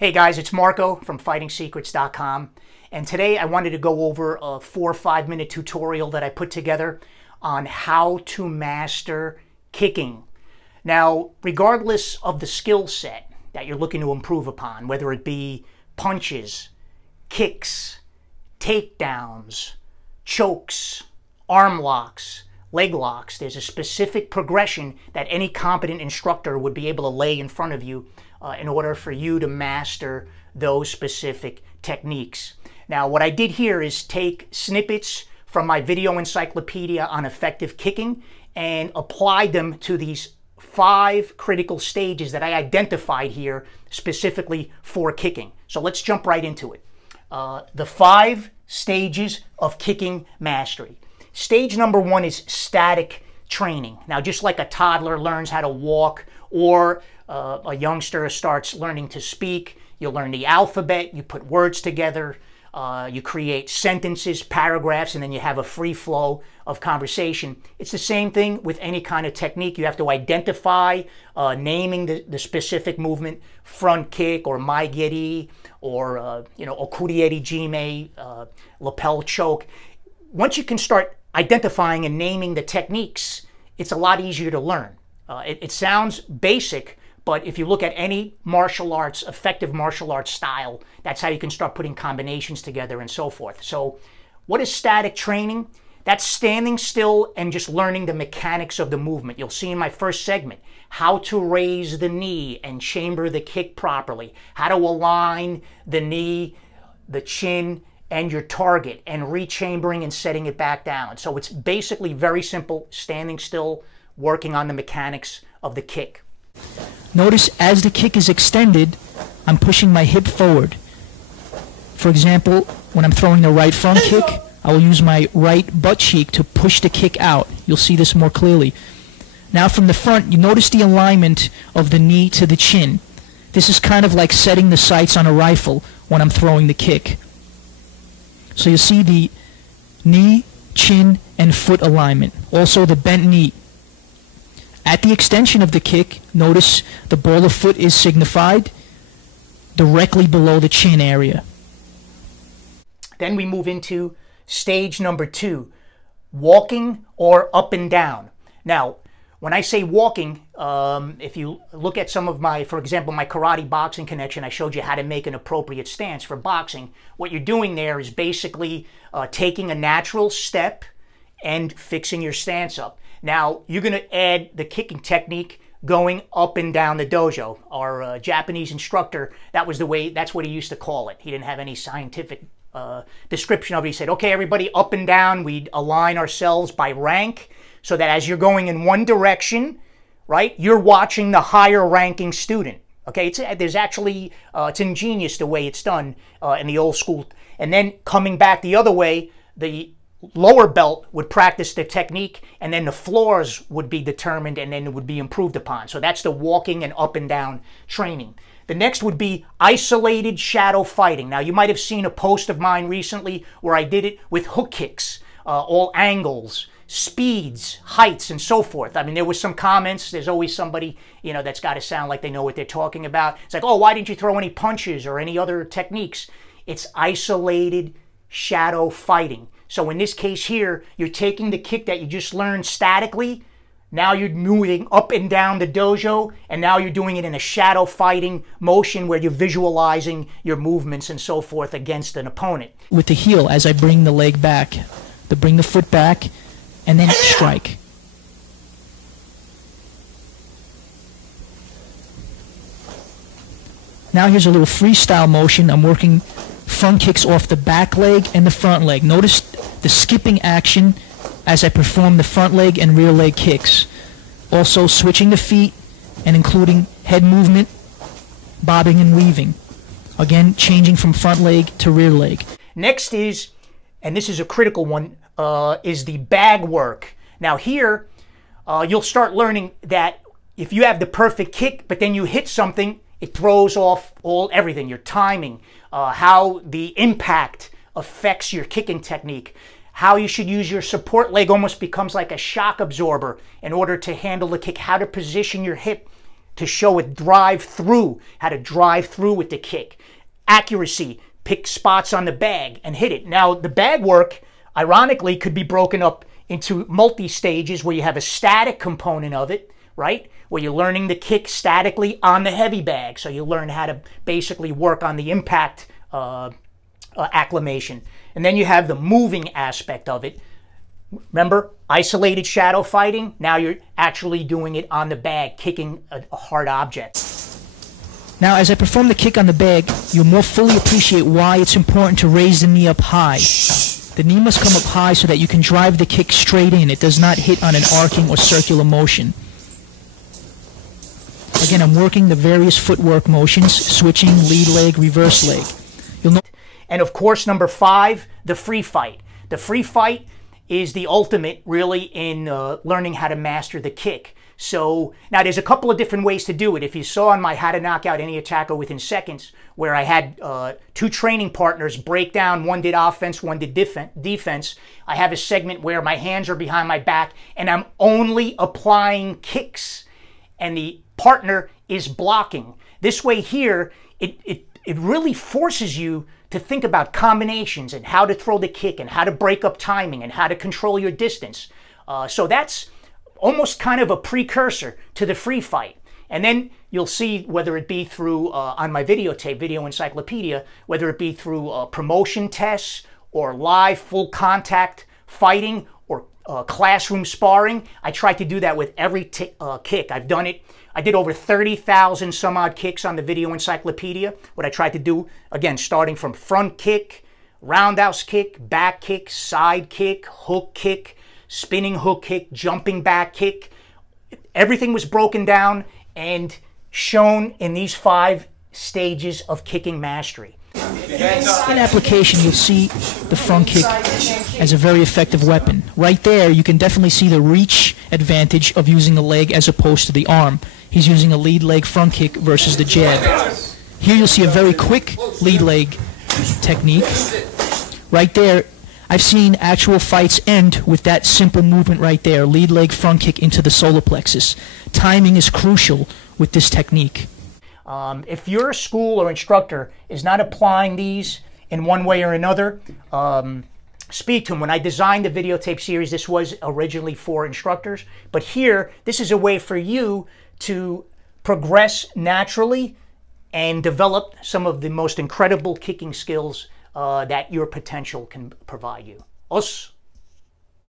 Hey guys, it's Marco from FightingSecrets.com, and today I wanted to go over a 4 or 5 minute tutorial that I put together on how to master kicking. Now, regardless of the skill set that you're looking to improve upon, whether it be punches, kicks, takedowns, chokes, arm locks, leg locks, there's a specific progression that any competent instructor would be able to lay in front of you in order for you to master those specific techniques. Now, what I did here is take snippets from my video encyclopedia on effective kicking and applied them to these 5 critical stages that I identified here specifically for kicking. So let's jump right into it. The 5 stages of kicking mastery. Stage number 1 is static training. Now, just like a toddler learns how to walk, or a youngster starts learning to speak, you learn the alphabet, you put words together, you create sentences, paragraphs, and then you have a free flow of conversation. It's the same thing with any kind of technique. You have to identify, naming the specific movement, front kick, or maigeri, or okurieri jime, lapel choke. Once you can start identifying and naming the techniques, it's a lot easier to learn. It sounds basic, but if you look at any martial arts, effective martial arts style, that's how you can start putting combinations together and so forth. So what is static training? That's standing still and just learning the mechanics of the movement. You'll see in my first segment how to raise the knee and chamber the kick properly, how to align the knee, the chin, and your target, and rechambering and setting it back down. So it's basically very simple, standing still, working on the mechanics of the kick. Notice as the kick is extended, I'm pushing my hip forward. For example, when I'm throwing the right front kick, I will use my right butt cheek to push the kick out. You'll see this more clearly. Now from the front, you notice the alignment of the knee to the chin. This is kind of like setting the sights on a rifle when I'm throwing the kick. So you'll see the knee, chin, and foot alignment. Also the bent knee. At the extension of the kick, notice the ball of foot is signified directly below the chin area. Then we move into stage number 2, walking or up and down. Now, when I say walking, if you look at some of my, for example, my karate boxing connection, I showed you how to make an appropriate stance for boxing. What you're doing there is basically taking a natural step and fixing your stance up. Now, you're going to add the kicking technique going up and down the dojo. Our Japanese instructor, that's what he used to call it. He didn't have any scientific description of it. He said, okay, everybody, up and down. We'd align ourselves by rank so that as you're going in one direction, right, you're watching the higher ranking student. Okay, it's ingenious the way it's done in the old school. And then coming back the other way, the lower belt would practice the technique, and then the floors would be determined and then it would be improved upon. So that's the walking and up and down training. The next would be isolated shadow fighting. Now, you might have seen a post of mine recently where I did it with hook kicks, all angles, speeds, heights, and so forth. I mean, there was some comments. There's always somebody, that's got to sound like they know what they're talking about. It's like, oh, why didn't you throw any punches or any other techniques? It's isolated shadow fighting. So in this case here, you're taking the kick that you just learned statically. Now you're moving up and down the dojo, and now you're doing it in a shadow fighting motion where you're visualizing your movements and so forth against an opponent. With the heel, as I bring the leg back, to bring the foot back, and then strike. Now here's a little freestyle motion. I'm working front kicks off the back leg and the front leg. Notice the skipping action as I perform the front leg and rear leg kicks. Also switching the feet and including head movement, bobbing and weaving. Again, changing from front leg to rear leg. Next is, and this is a critical one, is the bag work. Now here, you'll start learning that if you have the perfect kick, but then you hit something, it throws off everything, your timing, how the impact affects your kicking technique, how you should use your support leg almost becomes like a shock absorber in order to handle the kick, how to position your hip to show it drive through, how to drive through with the kick. Accuracy, pick spots on the bag and hit it. Now, the bag work, ironically, could be broken up into multi-stages where you have a static component of it, right? Where you're learning the kick statically on the heavy bag. So you learn how to basically work on the impact acclimation. And then you have the moving aspect of it. Remember, isolated shadow fighting? Now you're actually doing it on the bag, kicking a hard object. Now, as I perform the kick on the bag, you'll more fully appreciate why it's important to raise the knee up high. The knee must come up high so that you can drive the kick straight in. It does not hit on an arcing or circular motion. Again, I'm working the various footwork motions, switching, lead leg, reverse leg. And of course, number 5, the free fight. The free fight is the ultimate, really, in learning how to master the kick. So, now there's a couple of different ways to do it. If you saw on my How to Knock Out Any Attacker Within Seconds, where I had 2 training partners break down, one did offense, one did defense, I have a segment where my hands are behind my back and I'm only applying kicks and the partner is blocking. This way here, it really forces you to think about combinations and how to throw the kick and how to break up timing and how to control your distance. So that's almost kind of a precursor to the free fight. And then you'll see, whether it be through, on my videotape, Video Encyclopedia, whether it be through promotion tests or live full contact fighting or classroom sparring. I try to do that with every kick. I've done it. I did over 30,000 some odd kicks on the Video Encyclopedia. What I tried to do, again, starting from front kick, roundhouse kick, back kick, side kick, hook kick, spinning hook kick, jumping back kick. Everything was broken down and shown in these 5 stages of kicking mastery. In application, you'll see the front kick as a very effective weapon. Right there, you can definitely see the reach advantage of using the leg as opposed to the arm. He's using a lead leg front kick versus the jab. Here you'll see a very quick lead leg technique. Right there, I've seen actual fights end with that simple movement right there, lead leg front kick into the solar plexus. Timing is crucial with this technique. If your school or instructor is not applying these in one way or another, speak to them. When I designed the videotape series, this was originally for instructors, but here, this is a way for you to progress naturally and develop some of the most incredible kicking skills that your potential can provide you. Us.